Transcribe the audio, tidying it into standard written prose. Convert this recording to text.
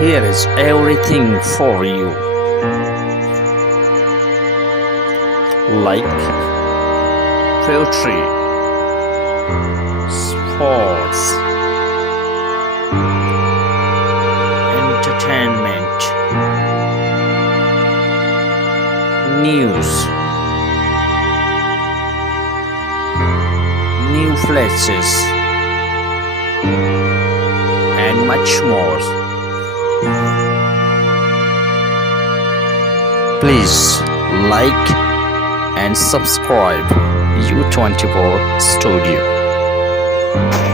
Here is everything for you, like poetry, sports, entertainment, news, new places, and much more. Please like and subscribe U24 Studio.